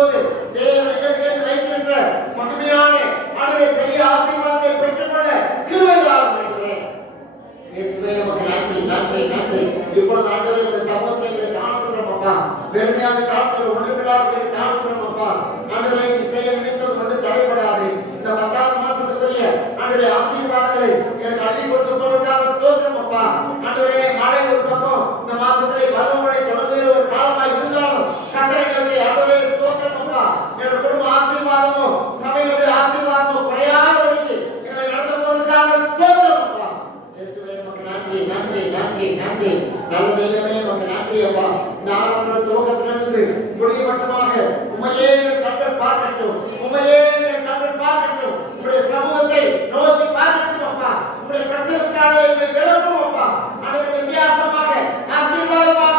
போது தேவன் எங்களுக்கு வைத்திருக்கிற மகிமையான பெரிய ஆசீர்வாதத்தை பெற்றுக்கொள்ள கிருபை தாரும் ஆண்டவரே. இயேசுவே உமக்கு நன்றி நன்றி நன்றி. இப்பொழுது ஆண்டவரே உடைய சமூகத்தை எங்களை தாழ்த்துகிறோம் அப்பா. வெறுமையாக தாழ்த்துகிறோம், ஒன்றுமில்லாதவர்களை தாழ்த்துகிறோம் அப்பா. ஆண்டவரே நீ செய்ய நினைத்தது ஒன்று தடைபடாது. இந்த 10ஆம் மாசத்துக்குரிய ஆண்டவரே ஆசீர்வாதங்களை எனக்கு அள்ளி கொடுத்து போவதற்காக ஸ்தோத்திரம் அப்பா. ஆண்டவரே மழை ஒரு பக்கம் இந்த மாசத்திலே பருவமழை தொடர்ந்து ஒரு காலமாய் இருந்தாலும் கத்தரைகளுக்கு ஆண்டவரே ஸ்தோத்திரம் அப்பா. என்னுடைய குடும்ப ஆசீர்வாதமும் சபையுடைய ஆசீர்வாதமும் குறையாதபடிக்கு எங்களை நடத்த போவதற்காக ஸ்தோத்திரம் அப்பா. இயேசுவே உமக்கு நன்றி நன்றி நன்றி நன்றி. நல்ல தெய்வமே உமக்கு நன்றி அப்பா. இந்த ஆராதனை துவக்கத்திலிருந்து முடிவு மட்டுமாக உம்மையே கண்கள் பார்க்கட்டும், உம்மையே கண்கள் பார்க்கட்டும். உம்முடைய சமூகத்தை நோக்கி பார்க்கட்டும் அப்பா. உம்முடைய பிரசன்னத்தாலே எங்களை நிரப்பும் அப்பா. ஆண்டவரே வித்தியாசமாக ஆசீர்வாதமாக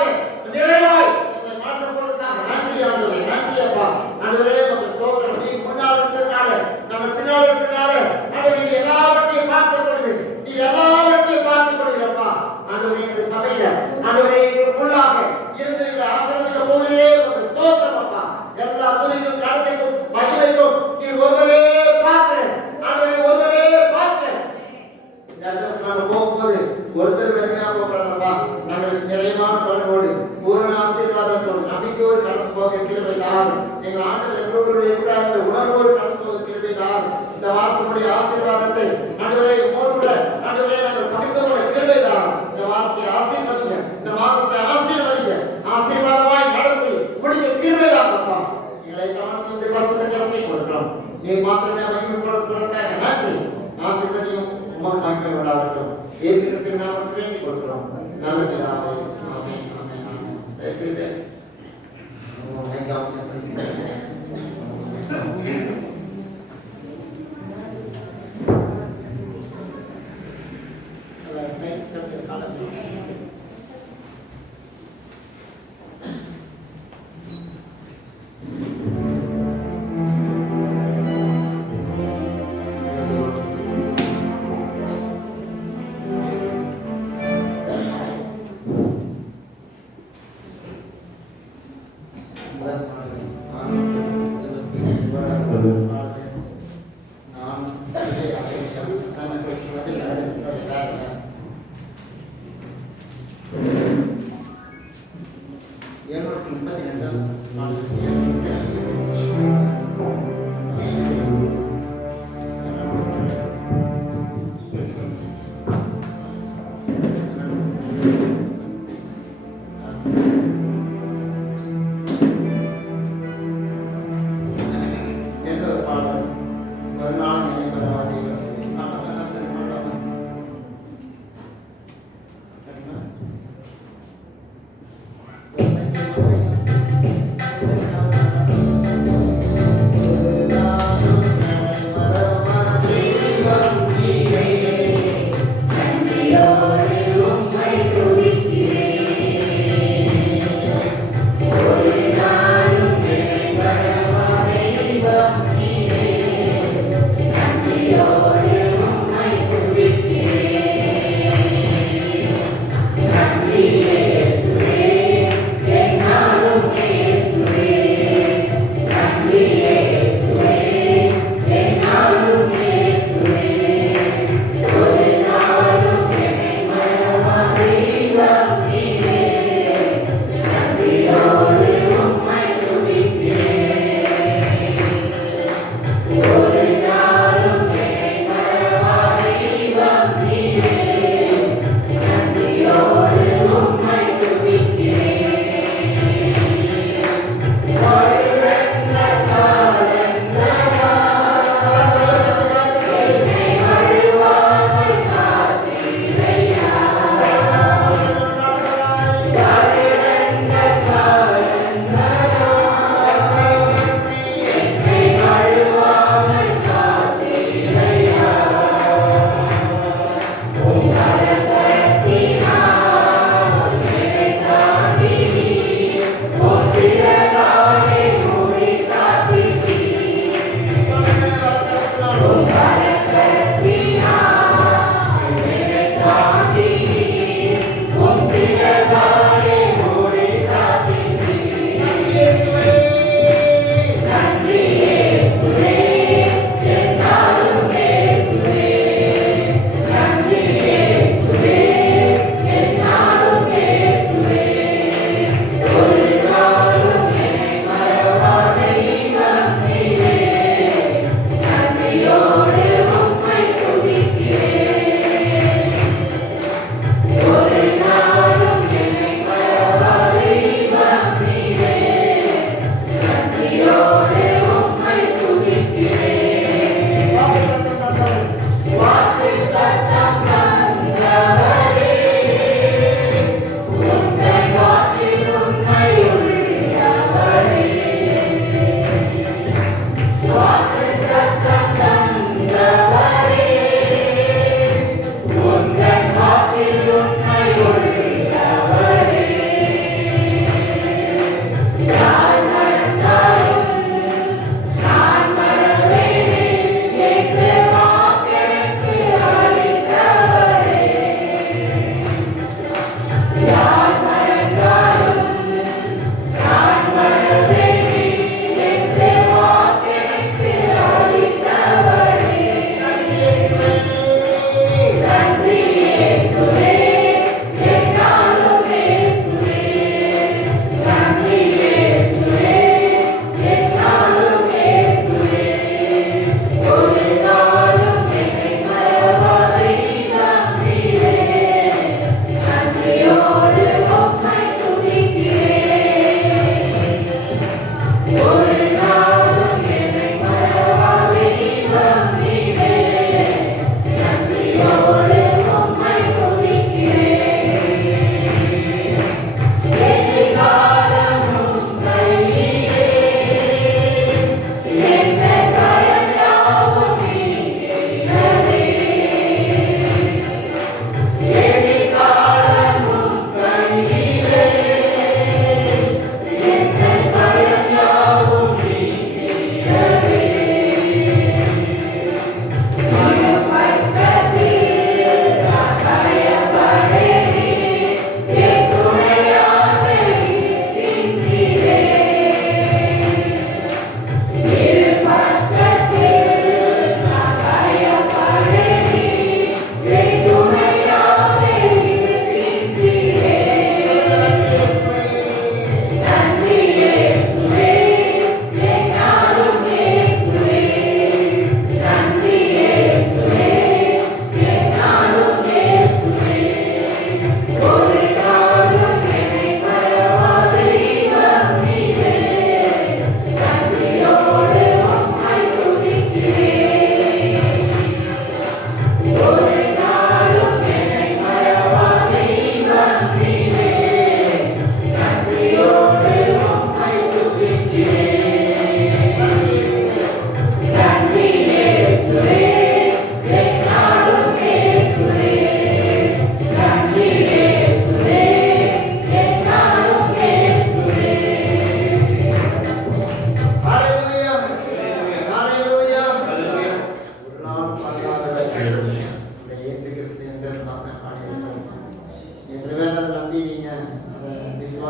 நிறைவாய் எங்களை மாற்றப் போவதற்காக நன்றி ஆண்டவரே நன்றி அப்பா. ஆண்டவரே உமக்கு ஸ்தோத்திரம். நீ முன்னால் இருக்கிறதுனால நம்ம பின்னால் இருக்கிறதுனால ஆண்டவரே நீ எல்லாவற்றையும் பார்த்துக் கொள்ளுங்க, நீ எல்லாவற்றையும் பார்த்துக் கொள்கிறப்பா. ஆண்டவரே இந்த சபையில ஆண்டவரே உள்ளாக இருந்து ஆசீர்வதிக்க போகிறே உமக்கு ஸ்தோத்திரம் அப்பா. எல்லா துதிக்கும் கடத்தைக்கும் மகிமைக்கும் நீ ஒருவரே பார்த்து ஆண்டவரே ஒருவரே பார்த்து நாங்கள் போகும்போது ஒருத்தர் வெறுமையா போகக்கூடாதப்பா. நாங்கள் நிறைவான பலனோடு பூரண ஆசீர்வாதத்தோடு நம்பிக்கையோடு கடந்து போக கிருபை தாரும். எங்கள் ஆண்டவர் எங்களோடு இருக்கிறார்கள் உணர்வோடு கடந்து போக கிருபை தாரும். இந்த வார்த்தையுடைய ஆசீர்வாதத்தை ஆண்டவரே உங்களோடு ஆண்டவரே நாங்கள் பகிர்ந்து கொள்ள கிருபை தாரும். இந்த வார்த்தையை ஆசீர்வதிங்க, இந்த வார்த்தை ஆசீர்வதிங்க, ஆசீர்வாதமாய் நடத்தி முடிக்க கிருபை தாருப்பா. எங்களை தாழ்த்தி இந்த வசனத்தை கொடுக்கிறோம். நீ மாத்திரமே மகிமைப்படுத்துவதற்காக நன்றி. ஆசீர்வதியும் உமக்கு மகிமை உண்டாகட்டும். இயேசு கிறிஸ்துவின் நாமத்திலே கொடுக்கிறோம் நல்ல பிதாவே. ஆமென் ஆமென் ஆமென். தயவுசெய்து Yeah.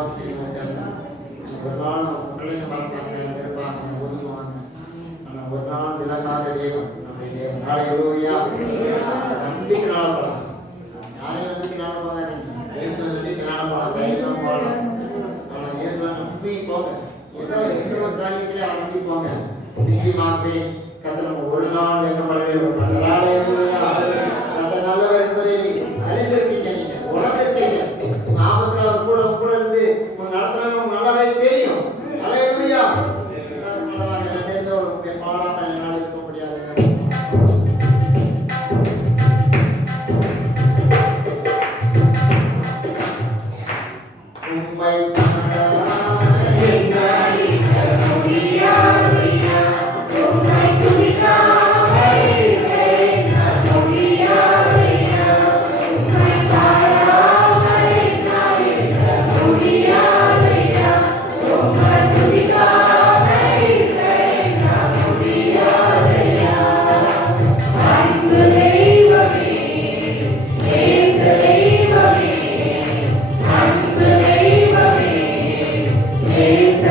விசுவாசிக்கிறீங்க. ஒரு நாள் பிள்ளைங்க பார்ப்பாங்க, எடுப்பாங்க, ஒதுக்குவாங்க. ஆனால் ஒரு நாள் விலகாத தேவன் நம்முடைய தேவன். ஹல்லேலூயா. நம்பிக்கைனால போகலாம். யாரையும் நம்பிக்கைனால போகாதீங்க. இயேசுவை நம்பிக்கைனால போகலாம், தைரியமா போகலாம். ஆனால் இயேசுவை நம்பி போங்க. ஏதோ எந்த ஒரு காரியத்திலே அவன் நம்பி போங்க. நிச்சயமாகவே கர்த்தர் நம்ம ஒரு நாள் வெட்கப்படவே விடமாட்டார். ஹல்லேலூயா. கர்த்தர் நல்லவர் என்பதை அறிந்திருக்கீங்க. நீங்க உணர்ந்திருக்கீங்க. ஆபத்துல அவர் கூட இருந்து உங்க நடத்துறாங்க, உங்களுக்கு நல்லாவே தெரியும். ஹல்லேலூயா. தெரிந்த ஒரு பாடாம என்னால் இருக்க முடியாதுங்க. உம்மை Amen.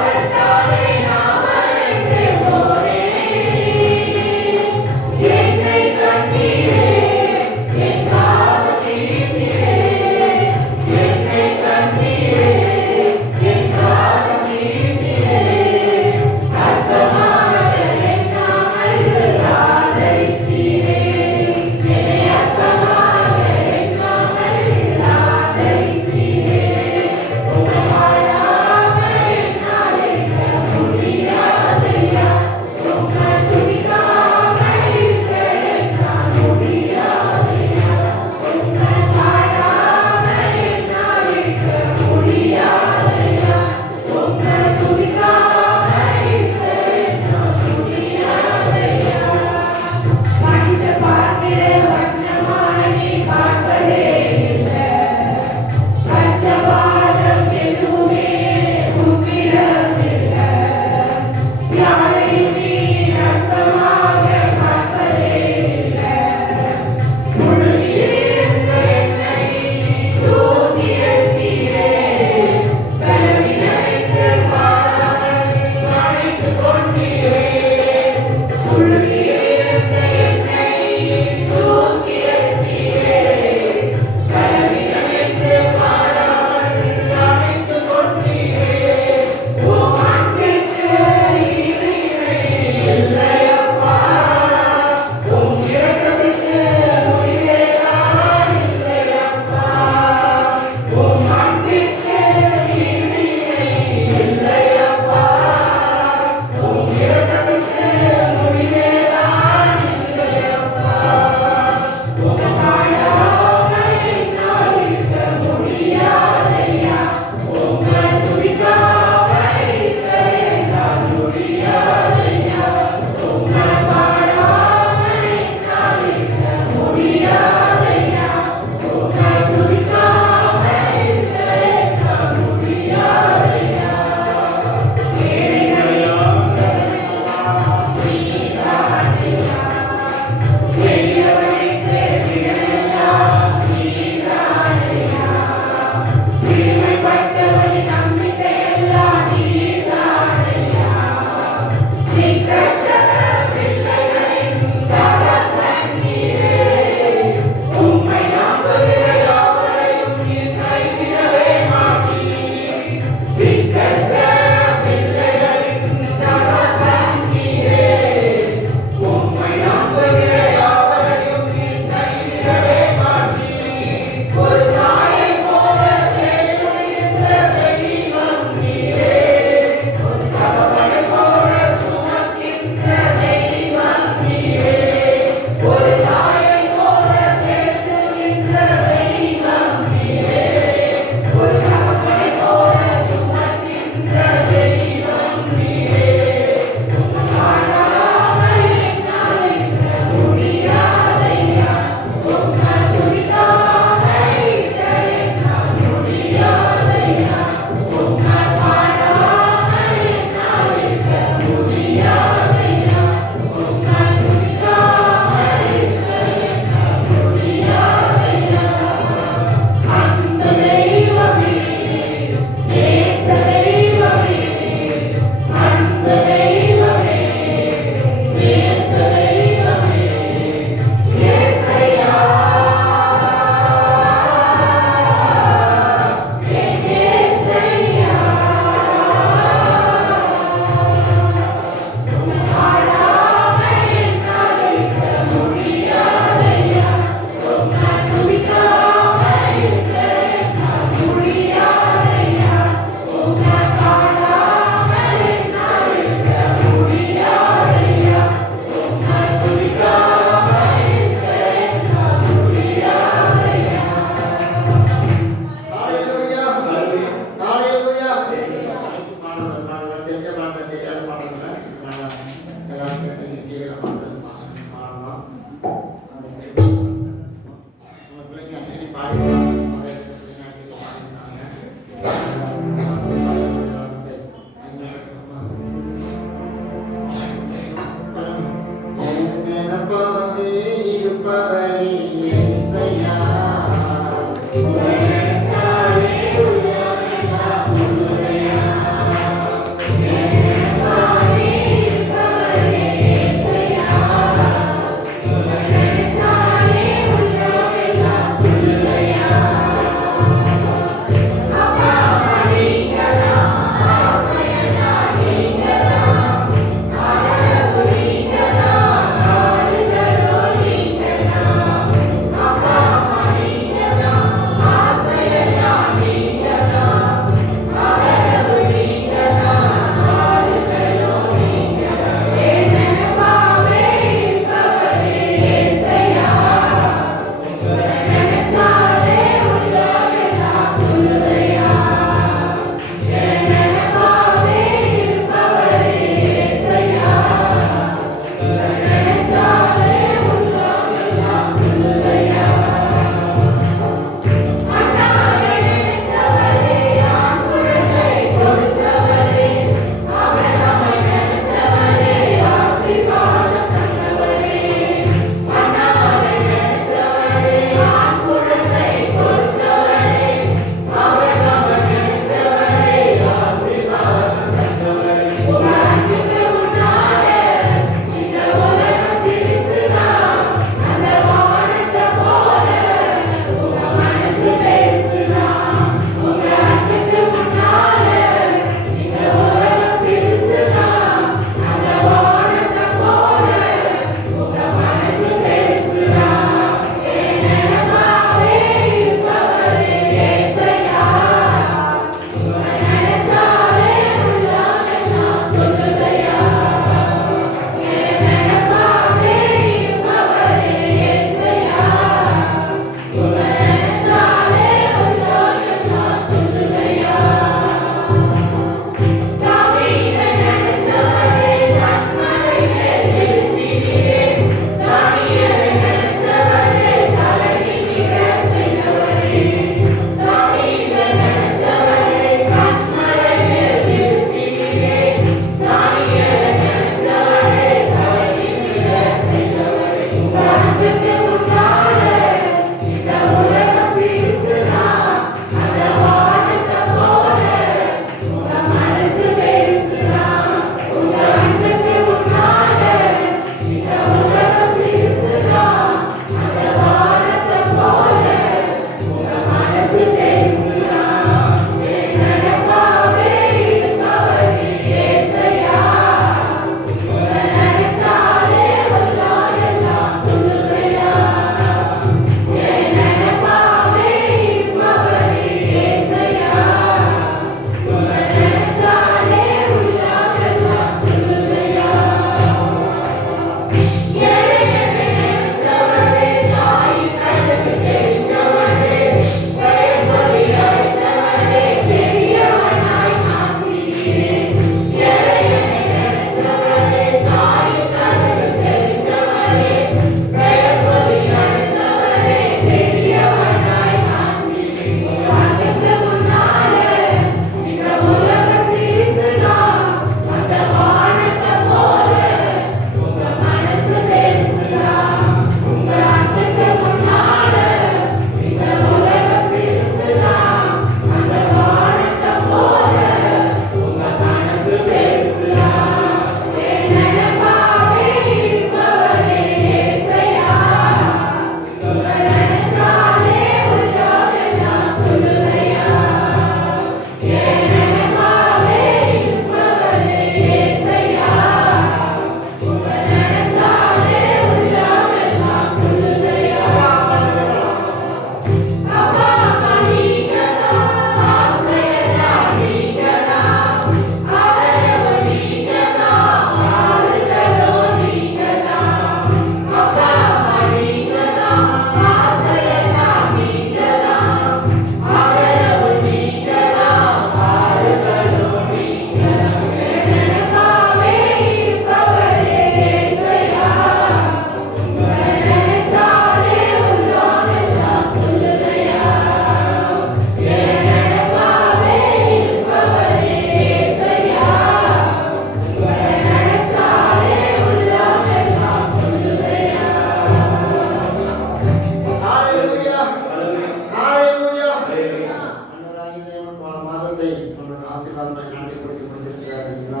ஆசீர்வாதமாக நாட்டை கொடுத்து முடிச்சிருக்கிறார் இல்லைங்களா?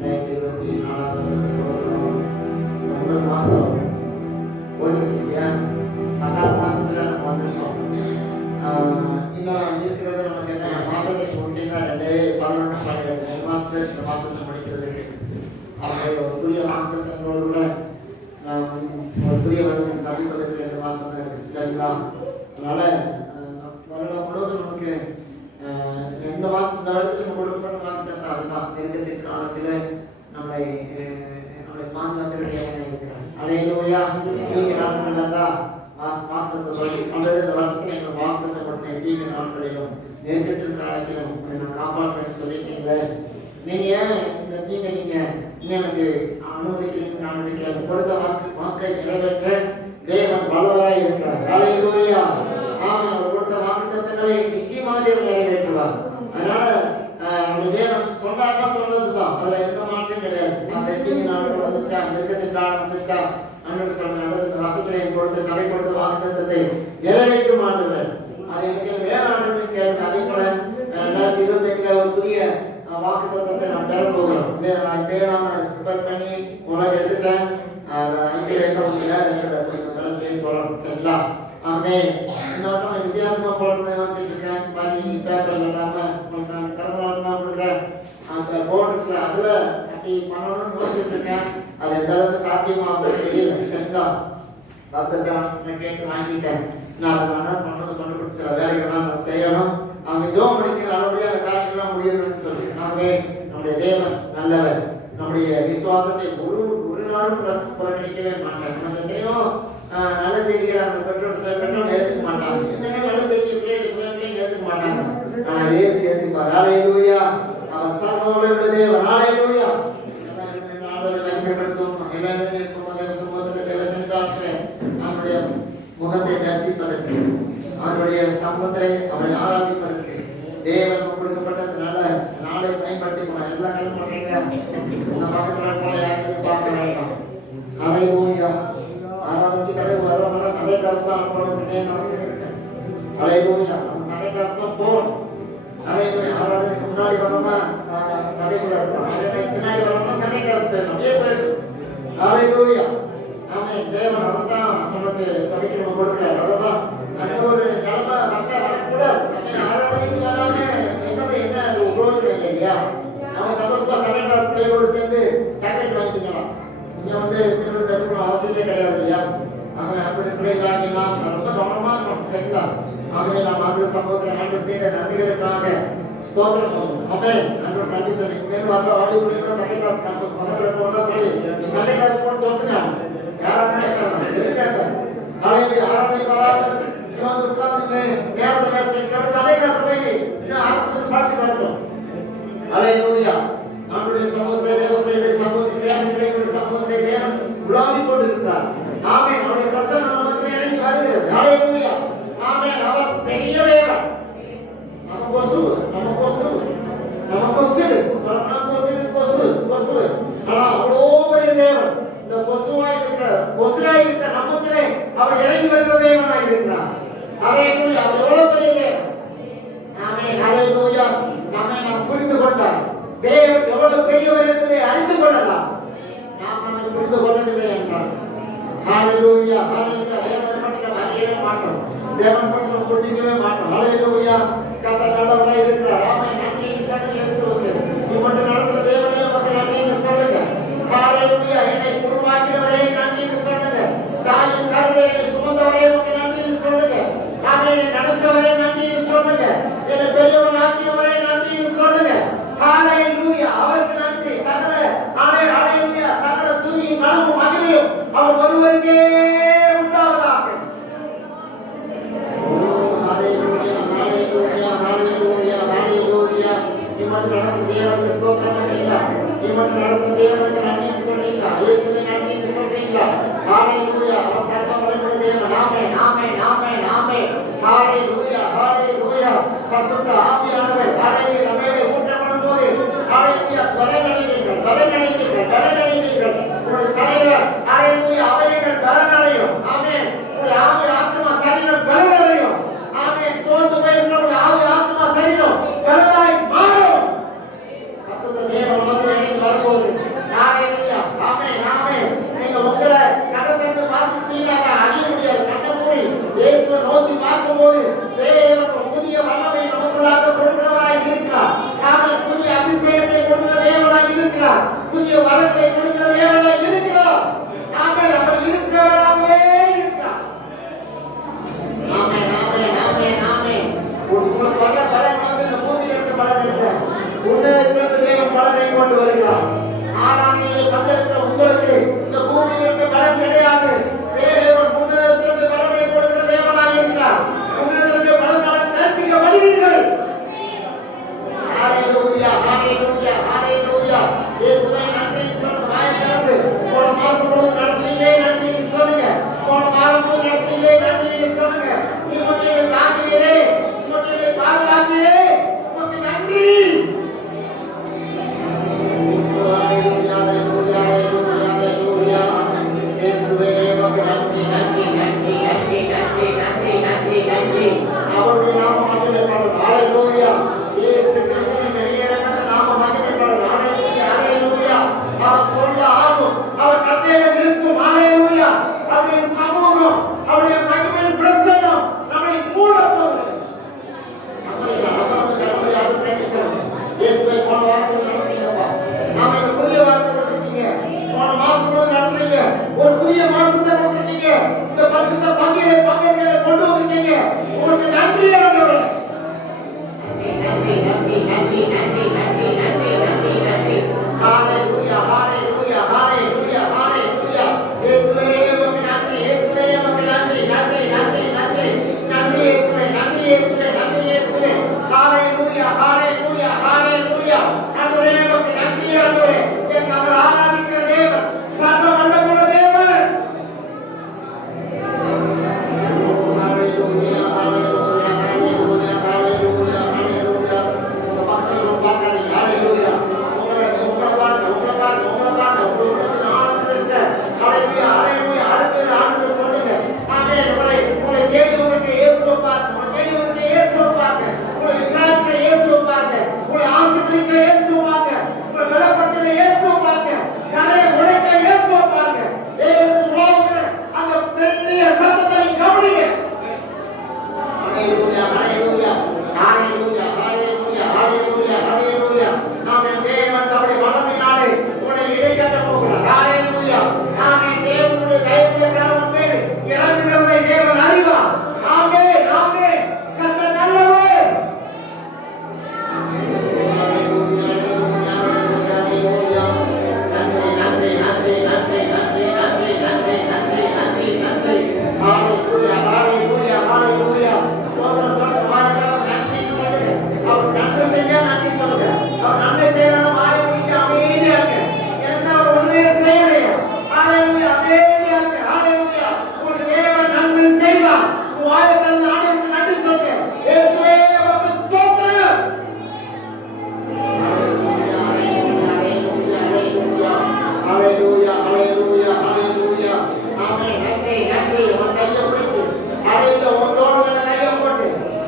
2024 வருஷம் முதல் மாதம் ஓடிச்சு இல்லையா? 10வது மாதத்தில் நம்ம வந்துருக்கோம். இன்னும் இருக்கிறது நமக்கு என்ன மாதத்துக்கு முடித்தீங்கன்னா 11 12 மாதத்துல இந்த மாதத்தில் படிக்கிறதுக்கு அவங்களுடைய ஒரு புதிய வாக்குத்தத்தங்களோடு கூட ஒரு புதிய வருடத்தை சமைப்பதற்கு 2 மாதம் தான் இருக்குது சரிங்களா? அதனால் வருடம் முழுவதும் நமக்கு இந்த மாதம் இந்த வருடத்தில் நம்ம கொடுக்கப்பட்ட வாக்குத்தத்தம் அதுதான். நெருக்கத்தின் காலத்தில் நம்மளை பாதுகாக்கிறது இருக்கிறார். அல்லேலூயா. தீங்கு நாட்கள் வந்தால் அல்லது இந்த வருஷத்தில் எங்கள் வாக்குத்தத்தப்பட்ட தீங்கு நாட்களிலும் நெருக்கத்தின் காலத்திலும் நான் காப்பாற்றுன்னு சொல்லிட்டீங்களே, நீங்கள் ஏன் இந்த நீங்கள் இன்னும் எனக்கு அனுமதிக்கிறீங்க? நான் கொடுத்த வாக்கை நிறைவேற்ற தேவன் வல்லவராய் இருக்கிறார். அல்லேலூயா. ஆமாம், அவர் கொடுத்த வாக்குத்தத்தங்களை நிச்சயமாக தேவன் நிறைவேற்றுவார். அதனால நம்ம தேவன் சொன்னார்னா சொன்னதுதான், அதுல எந்த மாற்றம் கிடையாது. நான் வெற்றிங்க நாட்கள் வந்துச்சா, நெருக்கத்தின் காலம் வந்துச்சா, அன்று சொன்ன இந்த வசத்திலே கொடுத்த சபை கொடுத்த வாக்குத்தத்தத்தை நிறைவேற்றும் ஆண்டுகள் அது எனக்கு வேளாண் கேட்க. அதே போல 2025 ஒரு புதிய வாக்குத்தத்தத்தை நான் பெற போகிறோம். நான் பேரான ப்ரிப்பேர் பண்ணி உணவு எடுத்துட்டேன். வேலை செய்ய சொல்லணும் சரிங்களா? ஆமே. இந்த வட்டம் வித்தியாசமா போடணும்னு யோசிச்சுட்டு இருக்கேன். பாதி பேப்பர் இல்லாமல் நான் பிறந்த நாள்னா கொடுக்குறேன் அந்த போர்டு இருக்குல்ல அதுல அப்படி பண்ணணும்னு யோசிச்சுட்டு இருக்கேன். அது எந்த அளவுக்கு சாத்தியமாக தெரியல சரிங்களா? வாக்குத்தத்தம் கேட்டு வாங்கிட்டேன். நான் அதை பண்ணது கண்டுபிடிச்ச சில வேலைகள்லாம் நான் செய்யணும். அவங்க ஜோம் படிக்கிற அளவுடைய அந்த காரியங்கள்லாம் முடியணும்னு சொல்லி ஆகவே நம்முடைய தேவன் நல்லவர். நம்முடைய விசுவாசத்தை ஒரு நாளும் புறக்கணிக்கவே மாட்டாங்க. நமக்கு எத்தனையோ நல்ல செய்திகளை நம்ம பெற்றோர் ஏற்றுக்க மாட்டாங்க. எத்தனையோ நல்ல செய்தியை பிள்ளைகள் சொல்லியும் ஏற்றுக்க மாட்டாங்க. ஆனால் இயேசு ஏற்றுப்பார். அல்லேலூயா. அவர் சர்வவல்ல உள்ள தேவன். அல்லேலூயா. மகிமைப்படுத்தும் சமூகத்தில் தேவ சென்றார்கள் நம்முடைய முகத்தை தரிசிப்பதற்கு, அவருடைய சமூகத்தை அவரை ஆராதிப்பதற்கு தேவன் கொடுக்கப்பட்டதுனால நாளை பயன்படுத்தி எல்லா காலம் பண்ணுறீங்க. இந்த பக்கத்தில் போல யாருக்கும் பார்க்க வேண்டாம். அல்லேலூயா. ஆராதனைக்கு பிறகு வருவாங்க சண்டை காசு தான் போடணும்னே நான் சொல்லியிருக்கேன். அல்லேலூயா. அந்த சண்டை காசு தான் போகணும். அல்லேலூயா. ஆராதனைக்கு முன்னாடி வரணும்னா சபைக்குள்ள இருக்கணும், பின்னாடி வரணும்னா சண்டை காசு போயிடணும். அப்படியே போயிடும். அல்லேலூயா. ஆமாம், தேவன் அதை தான் நமக்கு சபைக்கு நம்ம கொடுக்குறாரு. அதை தான் அந்த ஒரு நிலைமை வரக்கூடாது. சபை ஆராதனைக்கு வராம என்ன உபயோகம் இல்லை இல்லையா? நம்ம சந்தோஷமா சண்டை காசு கையோடு சேர்ந்து சாக்லேட் வாங்கிக்கலாம். இங்கே திருவிழா தடுக்கணும் அவசியமே கிடையாது இல்லையா? ஆகவே அப்படி பிள்ளைகளாகினா ரொம்ப கவனமாக இருக்கணும் சரிங்களா? ஆகவே நாம் ஆண்டு சமூகத்தில் ஆண்டு செய்த நன்றிகளுக்காக ஸ்தோத்திரம் போகணும். ஆமென். ஆண்டு நன்றி சொல்லி மேலும் வர ஆடி பிள்ளைங்க சண்டை காசு பக்கத்தில் போனா சொல்லி நீ சண்டை காசு போட்டு தோத்துங்க யாராவது எதுக்காக நாளைக்கு ஆராதனை வராது உட்கார்ந்து நேரத்தை வேஸ்ட் சண்டை காசு போய் இன்னும் ஆரம்பத்தில் படிச்சு வரட்டும். அல்லேலூயா. நம்முடைய சமூகத்திலே தேவனுடைய சமூகத்திலே தேவனுடைய சமூகத்திலே தேவன் உலாவிக் கொண்டிருக்கிறார். ஆமென். அவருடைய பிரசன்னம் நமக்கு இறங்கி வருகிறது. அல்லேலூயா. ஆமென். அவர் பெரிய தேவன். நம்ம கொசு ஆனா அவ்வளோ பெரிய தேவன். இந்த கொசுவாய் இருக்கிற கொசுராய் இருக்கிற நம்மத்திலே அவர் இறங்கி வருகிற தேவனாய் இருக்கிறார். அல்லேலூயா. அவர் எவ்வளவு பெரிய தேவன். ஆமென். அல்லேலூயா. நாம் புரிந்து கொண்டார் தேவன் எவ்வளவு பெரியவர் என்பதை அறிந்து கொள்ளலாம். நாம் நம்மை புரிந்து கொள்ளவில்லை என்றால் ஹல்லேலூயா. ஹல்லேலூயா. தேவன் மட்டும் நம்ம அறியவே மாட்டோம். தேவன் மட்டும் நம்ம புரிஞ்சிக்கவே மாட்டோம். ஹல்லேலூயா. கர்த்தர் நல்லவராய் இருக்கிறார். ஆமென். நன்றியை சொல்லுங்க இயேசுவுக்கு. நீ மட்டும் நடத்துற தேவனே மக்கள் நன்றியை சொல்லுங்க. ஹல்லேலூயா. என்னை உருவாக்கினவரே நன்றியை சொல்லுங்க. தாயின் கருவிலே சுமந்தவரே மக்கள் நன்றியை சொல்லுங்க. ஆமென். நடச்சவரே நன்றியை சொல்லுங்க. என்னை பெரியவன் ஆக்கினவரே நன்றியை சொல்லுங்க. ஹல்லேலூயா. அவருக்கு நன்றி. சகல ஹல்லேலூயா. சகல துதியும் கனமும் மகிமையும் அவர் ஒருவருக்கே உண்டாவதாக. ஹல்லேலூயா. ஹல்லேலூயா. ஹல்லேலூயா. ஹல்லேலூயா. நீ மட்டும் நடந்த தேவனுக்கு ஸ்தோத்திரம் பண்ணுங்க. நீ மட்டும் நடந்த தேவனுக்கு நன்றி சொல்றீங்களா? இயேசுவே நன்றி சொல்றீங்களா? ஹல்லேலூயா. அவர் சர்வவல்லமை தேவன். ஆமென். ஆமென். ஆமென். ஆமென். ஹல்லேலூயா. ஹல்லேலூயா. பரிசுத்த ஆவியானவர் ஹல்லேலூயா நம்மேலே ஊற்றப்படும் போது ஹல்லேலூயா பலனடைவீர்கள். உங்களுடைய சரீரம் ஹல்லேலூயா அவயங்கள் பலனடையும். ஆமென். உங்களுடைய ஆவி ஆத்மா சரீரம் பலனடையும். ஆமென். சோர்ந்து போயிருக்கிற உங்களுடைய ஆவி ஆத்மா சரீரம் பலனாய் மாறும். புதிய வரத்தை கொடுக்கிற தேவனாய் இருக்கிறார். ஆமென். அவர் இருக்கிறவராகவே இருக்கிறார். ஆமென், ஆமென், ஆமென், ஆமென். உங்களுக்கு வர பலன் வந்து இந்த பூமியில் இருக்க பலன் இல்லை. உன்னதத்திலிருந்து தேவன் பலனை கொண்டு வருகிறார். ஆராதனையை பங்கெடுக்கிற உங்களுக்கு இந்த பூமியில் இருக்க பலன் கிடையாது. தேவன் உன்னதத்திலிருந்து பலனை கொடுக்கிற தேவனாய் இருக்கிறார். உன்னதத்திலிருந்து பலனால கற்பிக்கப்படுவீர்கள். ஹalleluya, ஹalleluya, ஹalleluya. இயேசுவை நன்றி சொல்லுங்க. வாய் திறந்து போன மாசம் முழுவதும் நடத்தீங்களே நன்றின்னு சொல்லுங்க. போன வாரம் முழுவதும் நடத்தீங்களே நன்றின்னு சொல்லுங்க. இவங்களை தாங்கிலே, இவங்களை பாதுகாத்திலே உமக்கு நன்றி. ஹalleluya, ஹalleluya, ஹalleluya. இயேசுவே உமக்கு நன்றி, நன்றி, நன்றி, நன்றி, நன்றி, நன்றி, நன்றி, நன்றி. அவருடைய நாமம் மகிமைப்படும். ஹalleluya. இயேசு கிறிஸ்துவின் வெளியேறப்பட்ட நாமம் மகிமைப்படும். ஹalleluya, ஹalleluya. அவர் சொல்ல ஆகும். அவர் கட்டளையில் இருக்கும். ஹalleluya. அவருடைய சமூகம், அவருடைய மகிமையின் பிரசன்னம் நம்மை மூட போகிறது. நம்மையா அவரது கடவுளை அருள்பெற்று செல்லும். இயேசுவை போன வாரத்தில் நடத்தீங்கப்பா. நாம இந்த புதிய வாரத்தை நடத்தீங்க. போன மாசம் முழுவதும் நடத்தீங்க. ஒரு புதிய மாசத்தை நடத்தீங்க. இந்த பரிசுத்த பங்கிலே பங்குகளை கொண்டு வந்தீங்க. உங்களுக்கு நன்றி ஆண்டவரே. நன்றி, நன்றி, நன்றி, நன்றி, நன்றி, நன்றி, நன்றி, நன்றி. ஹalleluya, ஹalleluya, ஹalleluya, ஹalleluya. இயேசுவே உமக்கு நன்றி, இயேசுவே உமக்கு நன்றி, நன்றி, நன்றி, நன்றி. நன்றி இயேசுவே, நன்றி இயேசுவே, நன்றி இயேசுவே. ஹalleluya, ஹalleluya, ஹalleluya. ஆண்டவரே உமக்கு நன்றி ஆண்டவரே. நாங்கள் ஆராதிக்கிற தேவன் சர்வ வல்லமையுள்ள தேவன். ஹalleluya, ஹalleluya, ஹalleluya, ஹalleluya, ஹalleluya. இந்த பக்தர்கள் பார்க்காதீங்க. ஹalleluya. உங்களை பார்க்க உங்களுடைய ஆனந்தத்தில் இருக்க. ஹalleluya, ஹalleluya. அடுத்த ஆண்டு சொல்லுங்க. ஆமென். உங்களை தேடுவதற்கு இயேசுவை பார்க்க, உங்களை தேடுவதற்கு இயேசுவை பார்க்க, உங்களை விசாரிக்கிற இயேசுவை பார்க்க, உங்களை ஆசீர்வதிக்கிற இயேசுவை பார்க்க, உங்களை பலப்படுத்துகிற இயேசுவை பார்க்க, கரையை உடைக்கிற இயேசுவை பார்க்க. இயேசு உலாவுகிற அந்த பெரிய சத்தத்தை நீங்க கவனிங்க. ஹalleluya, ஹalleluya, ஹalleluya, ஹalleluya, ஹalleluya, ஹalleluya. ஆமென். தேவன் தம்முடைய வல்லமையினாலே உங்களை இடைக்கட்ட போகிறார். ஹalleluya. ஆமென். தேவனுடைய தயவுள்ள கரம் மேல் இறங்குகிறதை தேவன் அறிவார். ஆமென், ஆமென். கர்த்தர் நல்லவர். ஹalleluya, ஹalleluya, ஹalleluya. நன்றி, நன்றி, நன்றி, நன்றி, நன்றி, நன்றி, நன்றி, நன்றி, நன்றி, நன்றி. ஹalleluya, ஹalleluya, ஹalleluya. சோதர சொல்லுங்க. வாய்க்காரன் நன்றி சொல்லுங்க. அவர் நன்மை செய்ய நன்றி சொல்லுங்க. அவர் நன்மை செய்யணும். வாயை மூடிட்டு அமைதியா இருங்க. என்ன அவர் ஒண்ணுமே செய்யலையா? ஹalleluya, அமைதியா இருங்க. ஹalleluya. உங்களுக்கு தேவன் நன்மை செய்தார். உங்க வாயை திறந்து ஆண்டவருக்கு நன்றி சொல்லுங்க. இயேசுவே உமக்கு ஸ்தோத்திரம். ஹalleluya, ஹalleluya, ஹalleluya, ஹalleluya, ஹalleluya, ஹalleluya. ஆமென். நன்றி, நன்றி. உங்க கையை பிடிச்சு ஹalleluya உங்க தோள் மேல கையை போட்டு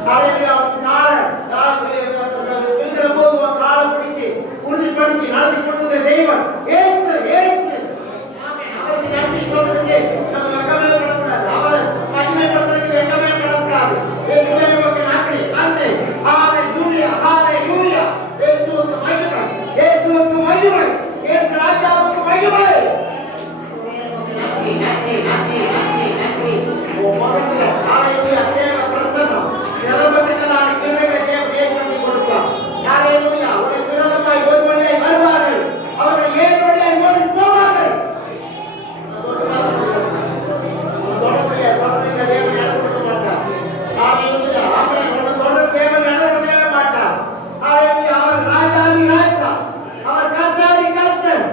ஹalleluya உங்க கால் விழுகிற போது உங்க காலை பிடிச்சு உறுதிப்படுத்தி நடத்தி கொண்டு தெய்வன் இயேசு, இயேசு. ஆமென். அவருக்கு நன்றி சொல்றதுக்கு நம்ம வெட்கமே படக்கூடாது. அவரை மகிமைப்படுத்துறதுக்கு வெட்கமே படக்கூடாது. இயேசுவே உமக்கு நன்றி, நன்றி. ஹalleluya, ஹalleluya. இயேசுவுக்கு மகிமை, இயேசுவுக்கு மகிமை, இயேசு ராஜாவுக்கு மகிமை. நன்றி, நன்றி, நன்றி, நன்றி, நன்றி. உன் முகத்துல ஹalleluya தேவ பிரசன்னம் நிரம்பத்தக்கதான கிருபைகளை தேவன் ஏற்படுத்தி கொடுப்பார். ஹalleluya. ஒரு விரோதமாய் ஒரு வழியாய் வருவார்கள். அவர்கள் ஏழு வழியாய் ஓடி போவார்கள். தொடர்புடைய தொடர்ந்த தேவன் இடம் கொடுக்க மாட்டார். ஹalleluya. ஆமென். உன்னை தொடர்ந்த தேவன் இடம் கொடுக்கவே மாட்டார். ஹalleluya. அவர் ராஜாதி ராஜா, அவர் கர்த்தாதி கர்த்தர்,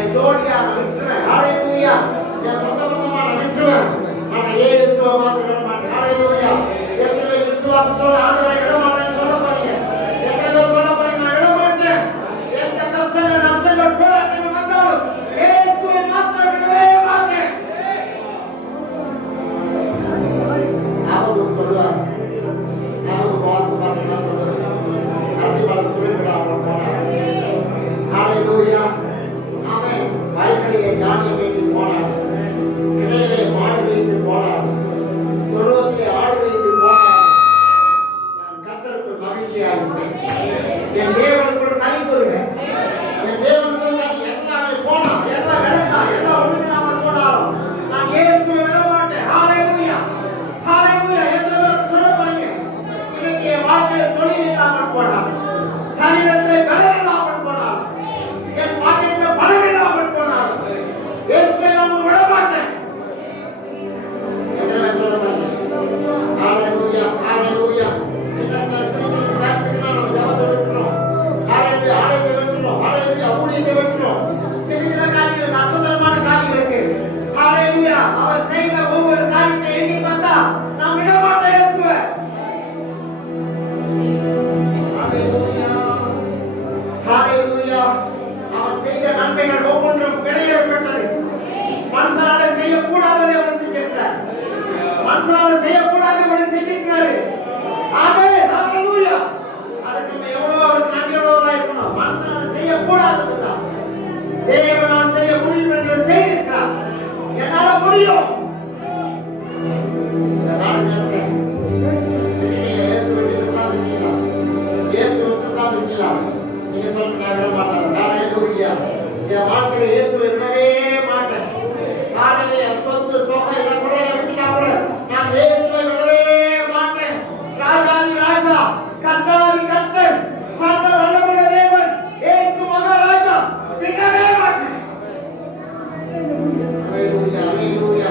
என் தோழியா நான் விட்டுருவேன். ஹalleluya. என் சொந்த பந்தமா நான் விட்டுருவேன். ஆனா இயேசுவை மாத்திரம் விட மாட்டேன். ஹalleluya. எத்தனை விசுவாசத்தோட ஆண்டவரை விட மாட்டேன்னு சொல்ல போறீங்க. எத்தனை சொல்ல போறீங்க நான் விட மாட்டேன். எந்த கஷ்டங்கள் நஷ்டங்கள் போராட்டங்கள் வந்தாலும் இயேசுவை மாத்திரம் விடவே மாட்டேன். அவர் சொல்லுவார். அவர் வாஸ்து பார்த்தீங்கன்னா சொல்லுவார். அத்திமரம் துளிர்விடாமல் போனார். ஹalleluya. ஆமென். வயல்களிலே தானியம் வைத்து போனார். இடையிலே மாடு வைத்து போனார். தொழுவத்திலே ஆடு வைத்து போனார். நான் கர்த்தருக்குள் மகிழ்ச்சியாக இருப்பேன். என் தேவனுக்குள் களி கூறுவேன். என் தேவனுக்குள் எல்லாமே போனா எல்லாம் விளக்கலாம் எல்லாம் ஒழுங்காமல் போனாலும் நான் இயேசுவை விட மாட்டேன். ஹalleluya. ஹalleluya. எத்தனை பேர் சொல்ல போறீங்க? இன்னைக்கு என் வாழ்க்கையில தொழில் இல்லாமல் போனார். சரீரத்திலே பலம் இல்லாமல் போனார். என் பாக்கெட்ல பணம் இல்லாமல் போனார். இயேசுவை நான் விட மாட்டேன். எத்தனை பேர் சொல்ல போறீங்க? ஹalleluya. ஹalleluya. சின்ன காரியத்துக்கு நம்ம ஜெபத்தை விட்டுறோம். ஹalleluya. ஆலயத்தை விட்டுறோம். ஹalleluya. ஊழியத்தை விட்டுறோம். சின்ன காரியங்களுக்கு அற்புதமான காரியங்களுக்கு ஹalleluya. அவர் செய்த ஒவ்வொரு காரியத்தை எண்ணி பார்த்தா நான் விட மாட்டேன் இயேசுவை. ஹalleluya. அவர் செய்த நன்மைகள் ஒவ்வொன்றும் விலையேறப்பட்டது. மனுஷனால செய்யக்கூடாததை அவர் செஞ்சிருக்கிறார். மனுஷனால செய்யக்கூடாததை அவர் செஞ்சிருக்கிறார். ஆமென். ஹalleluya. அதுக்கு நம்ம எவ்வளவு நன்றியோட இருக்கணும். மனுஷனால செய்யக்கூடாததுதான் தேவனால் செய்ய முடியும் என்று செய்திருக்கிறார். என்னால முடியும். இந்த காலத்துல இயேசு விட்டு உட்கார்ந்திருக்கீங்களா? இயேசு விட்டு உட்கார்ந்திருக்கீங்களா? நீங்க சொல்லுங்க விட மாட்டாங்க. ஹalleluya. என் வாழ்க்கையில இயேசுவை விடவே மாட்டேன். ஹalleluya. சொத்து சொகம் இதை கூட விட்டுட்டா கூட நான் இயேசுவை விடவே மாட்டேன். ராஜாதி ராஜா கர்த்தாதி கர்த்தர் சர்வ வல்லமையுள்ள தேவன் இயேசு மகாராஜா விடவே மாட்டேன். ஹalleluya. ஹalleluya.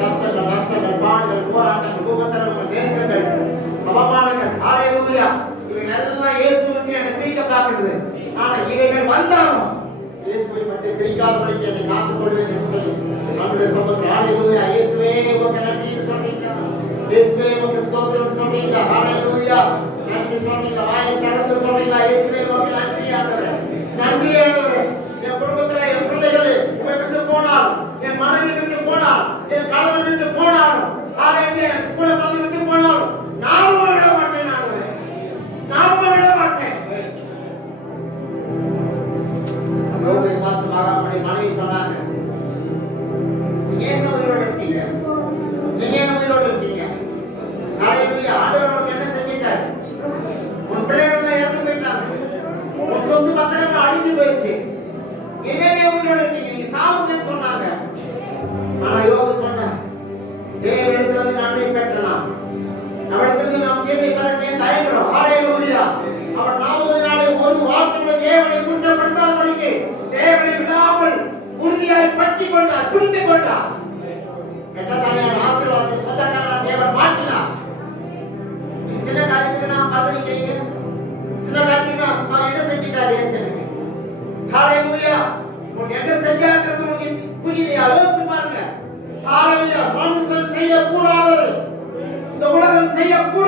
கஷ்டங்கள் நஷ்டங்கள் பாடுகள் போராட்டங்கள் உபத்திரவங்கள் நெருக்கங்கள் அவமானங்கள் ஹalleluya. இவைகள் எல்லாம் இயேசுவுக்கு என்னை பிரிக்க பார்க்குது. ஆனா இவைகள் வந்தாலும் இயேசுவை மட்டும் பிரிக்காதபடிக்கு என்னை காத்துக் கொள்வேன் என்று சொல்லி நம்முடைய சம்பந்தம் ஹalleluya. இயேசுவே உமக்கு நன்றின்னு சொன்னீங்க. இயேசுவே உமக்கு ஸ்தோத்திரம் சொன்னீங்க. ஹalleluya. நன்றி சொன்னீங்க. வாயை திறந்து சொன்னீங்க. இயேசுவே உமக்கு நன்றி ஆண்டவரே. நன்றி ஆண்டவரே. என் குடும்பத்திலே என் பிள்ளைகளே உம்மை விட்டு போனால், என் மனைவி விட்டு போனால், என் கணவன் விட்டு போனாலும், ஹalleluya. என் ஸ்கூல வந்து விட்டு போனாலும் நானும் விட மாட்டேன் ஆண்டவரே. நானும் விட மாட்டேன். யோபை பார்த்து மகாமணி மனைவி சொன்னாங்க, நீங்க என்ன உயிரோடு இருக்கீங்க? நீங்க என்ன உயிரோடு இருக்கீங்க? ஹalleluya. ஆண்டவர் உனக்கு என்ன செஞ்சிட்டார்? உன் பிள்ளைகள் இறந்து போயிட்டாங்க. உன் சொத்து பத்திரங்கள் அழிஞ்சு போயிடுச்சு. என்னையே உயிரோடு இருக்கீங்க? நீங்க சாவுங்கன்னு சொன்னாங்க. ஆனா யோபு சொன்னார், தேவனிடத்திலிருந்து நன்மை பெற்றலாம். அவரிடத்திலிருந்து நாம் தீமை பெற தயங்குறோம். ஹalleluya. அவர் நாம நாளை ஒரு வார்த்தையுடைய தேவனை குற்றப்படுத்தாதபடிக்கு தேவனை விடாமல் உறுதியாய் பற்றி கொண்டார், பிடித்துக் கொண்டார். கெட்டதான ஆசீர்வாதத்தை சொந்தக்காரனா தேவன் மாற்றினார். சின்ன காரியத்துக்கு நான் பதிலீங்க. சின்ன காரியத்துக்கு அவர் என்ன செஞ்சிட்டார் இயேசுக்கு? ஹalleluya. உங்களுக்கு என்ன செஞ்சார்ன்றது உங்களுக்கு புரியலையா? யோசிச்சு பாருங்க. ஹalleluya. மனுஷன் செய்யக்கூடாதது இந்த உலகம் செய்யக்கூடாது.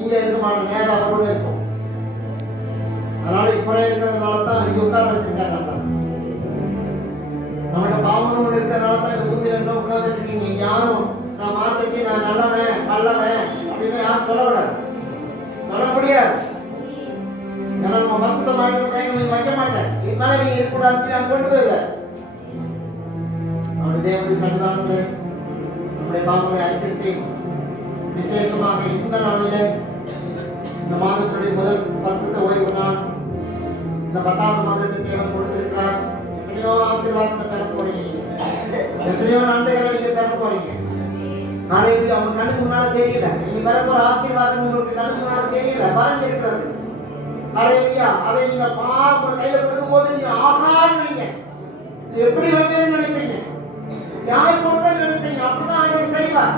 இங்க இருக்குமான நேரம் அவரோட இருக்கும். அதனால இப்ப இருக்கிறதுனால தான் இங்க உட்கார வச்சிருக்காங்க. நம்மகிட்ட பாவம் ஒன்று இருக்கிறதுனால தான் இந்த பூமியில என்ன உட்கார்ந்துட்டு இருக்கீங்க. யாரும் நான் மாற்றிக்கு நான் நல்லவன் நல்லவன் அப்படின்னு யாரும் சொல்லக்கூடாது, சொல்ல முடியாது. ஏன்னா நம்ம மசுத்தமாக நீங்க வைக்க மாட்டேன், இது மேல நீங்க இருக்கக்கூடாது, நான் கொண்டு போயிடுவேன். அப்படி தேவனுடைய சன்னிதானத்தில் நம்முடைய பாவங்களை அறிக்கை செய்யும். விசேஷமாக இந்த நாளிலே, இந்த மாதத்துடைய முதல் பரிசுத்த ஓய்வு நாள், இந்த 10வது மாதத்தை தேவன் கொடுத்திருக்கிறார். எத்தனையோ ஆசீர்வாதத்தை பெற போறீங்க, எத்தனையோ நன்மைகளை நீங்க பெற போறீங்க. நாளைக்கு அவங்க கண்ணுக்கு முன்னால தெரியல, நீங்க பெற போற ஆசீர்வாதம் உங்களுக்கு கண்ணுக்கு முன்னால தெரியல, மறைஞ்சிருக்கிறது. ஹல்லேலூயா. அதை நீங்க பார்த்து கையில கொடுக்கும்போது நீங்க ஆகாடுவீங்க. எப்படி வந்து நினைப்பீங்க, யார் கொடுத்தா நினைப்பீங்க. அப்படிதான் ஆண்டவர் செய்வார்.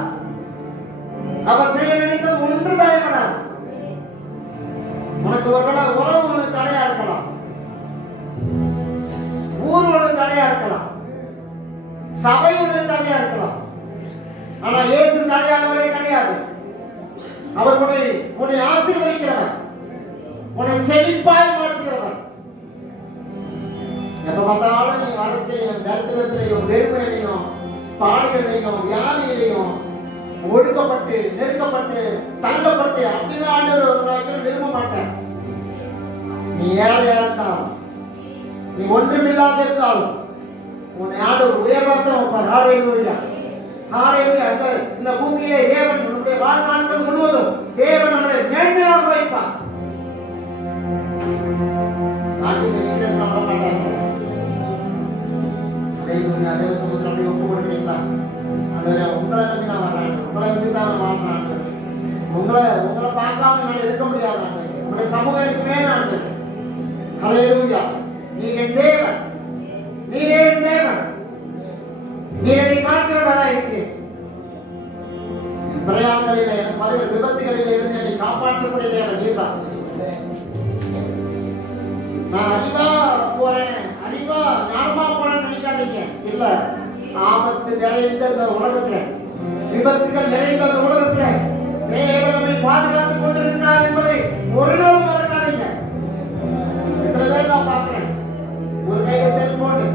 அவர் செய்ய நினைத்தது ஒன்று தடைபடாது. உனக்கு ஒருவேளை உறவு உனக்கு தடையா இருக்கலாம், ஊர் உனக்கு தடையா இருக்கலாம், சபை உனக்கு தடையா இருக்கலாம். ஆனா இயேசு தடையானவரே கிடையாது. அவர் உன்னை ஆசீர்வதிக்கிறவர், உன்னை செழிப்பாய் மாற்றுகிறவர். எப்ப பார்த்தாலும் நீ வறட்சியையும் தரித்திரத்திலையும் வெறுமையிலையும் பாடுகளையும் வியாதியிலையும் ஒடுக்கப்பட்டு நெருக்கப்பட்டு தள்ளப்பட்டு அப்படிதான் ஆண்டவர் விரும்ப மாட்டேன். நீ ஏழையா இருந்தாலும், நீ ஒன்றுமில்லாத இருந்தாலும் உன்னை ஆண்டவர் உயர்வாக வைப்பார். ஹல்லேலூயா, ஹல்லேலூயா. இந்த பூமியிலே தேவன் நம்முடைய வாழ்நாட்கள் முழுவதும் தேவன் நம்மளை மேன்மையாக வைப்பார். அதே சமுத்திரம் ஒப்பு கொடுக்கிறீங்களா? உங்களை நம்பி நான் வரேன், உங்களை நம்பி தான் நான் வாழ்றேன். உங்களை பார்க்காம நான் இருக்க முடியாது. உங்களுடைய சமூகம் எனக்கு மேலானது. ஹல்லேலூயா. நீர் என் தேவன், நீரே என் தேவன், நீர் என்னை காக்கிறவரா இருக்கிறேன். பிரயாணங்களிலே பல விபத்துகளில் இருந்து என்னை காப்பாற்றக்கூடிய தேவன் நீர்தான். நான் அறிவா போறேன், அறிவா ஞானமா போறேன்னு நினைக்காதீங்க. இல்ல, ஆபத்து நிறைந்த இந்த உலகத்துல, விபத்துகள் நிறைந்த இந்த உலகத்துல தேவன் நம்மை பாதுகாத்துக் கொண்டிருக்கிறார் என்பதை ஒரு நாள் மறக்காதீங்க. எத்தனை பேர் நான் பார்க்கிறேன், ஒரு கையில செல்போன்,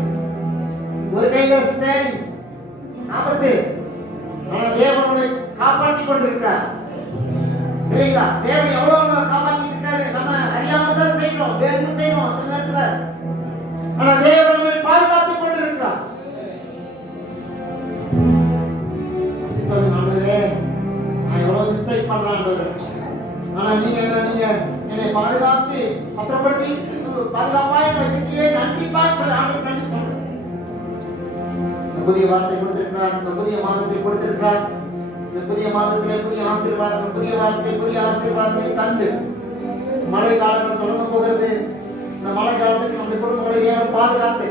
ஒரு கையில ஸ்டேரிங், ஆபத்து. ஆனா தேவன் நம்மை காப்பாற்றிக் கொண்டிருக்கிறார். இல்லைங்களா? தேவன் எவ்வளவு காப்பாற்றிட்டு இருக்காரு. நம்ம அறியாம தான் செய்யறோம், வேறு செய்யறோம் சில நேரத்துல. ஆனா தேவன் நம்மை பாதுகாத்துக் கொண்டிருக்கிறார். நான் எவ்வளவு மிஸ்டேக் பண்றேன், ஆனா நீங்க என்னை பாதுகாத்து பத்திரப்படுத்தி பாதுகாப்பா என்னை நன்றிப்பான்னு சொல்லி ஆண்டவருக்கு நன்றி சொல்றேன். புதிய வார்த்தை கொடுத்திருக்கிறார், இந்த புதிய மாதத்தை கொடுத்திருக்கிறார். இந்த புதிய மாதத்திலே புதிய ஆசீர்வாதம், புதிய வார்த்தை, புதிய ஆசீர்வாதத்தை தந்து மழை காலங்கள் தொடங்க போகிறது. இந்த மழை காலத்துக்கு நம்முடைய குடும்பங்களை தேவன் பாதுகாத்து,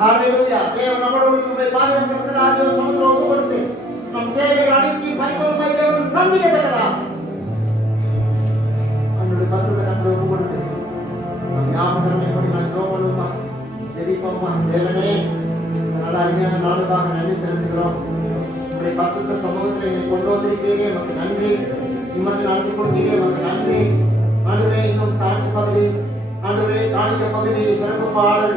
ஹல்லேலூயா, தேவன் நம்மளோடு நம்மை பாதுகாக்கிறார். சமுத்திரம் ஒப்பு கொடுத்து நம் தேவையை அனுப்பி பரிபூர்ணமாய் தேவன் சந்திக்கத்தக்கதாக நம்முடைய பரிசுத்த கரத்தில் ஒப்பு கொடுத்து நம் ஞாபகங்களை நான் ஜெபமா செபிப்போமா. தேவனே, இந்த நல்ல அருமையான நாளுக்காக நன்றி செலுத்துகிறோம். உங்களுடைய பரிசுத்த சமூகத்தில் எங்களை கொண்டு வந்திருக்கிறீங்க, நமக்கு நன்றி. நிம்மதி நடத்தி கொடுத்தீங்க, நமக்கு நன்றி. ஆண்டவரே, இன்னும் சாட்சி பகுதி, ஆண்டவரே காணிக்க பகுதி, சிறப்பு பாடல்,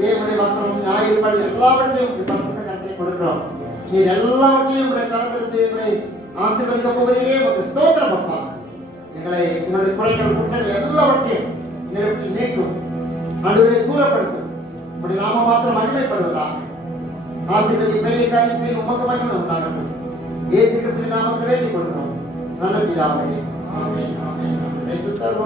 தேவனுடைய வசனம், ஞாயிறுகள் எல்லாவற்றையும் பரிசுத்த கரத்தில் கொடுக்கிறோம். நீர் எல்லாவற்றையும் உடைய கரத்தில் எங்களை ஆசீர்வதிக்க போகிறீரே, உங்களுக்கு ஸ்தோத்திரம் அப்பா. எங்களுடைய குறைகள் குற்றங்கள் எல்லாவற்றையும் நிரப்பி நீக்கும், ஆண்டவரை தூரப்படுத்தும். உடைய நாம மாத்திரம் மகிமைப்படுவதாக. ஆசீர்வதி பெரிய காரியம் செய்ய உமக்கு மகிமை உண்டாகட்டும். இயேசு கிறிஸ்துவின் நாமத்தில் வேண்டிக் கொள்கிறோம் நல்ல பிதாவே. ஆமென், ஆமென்.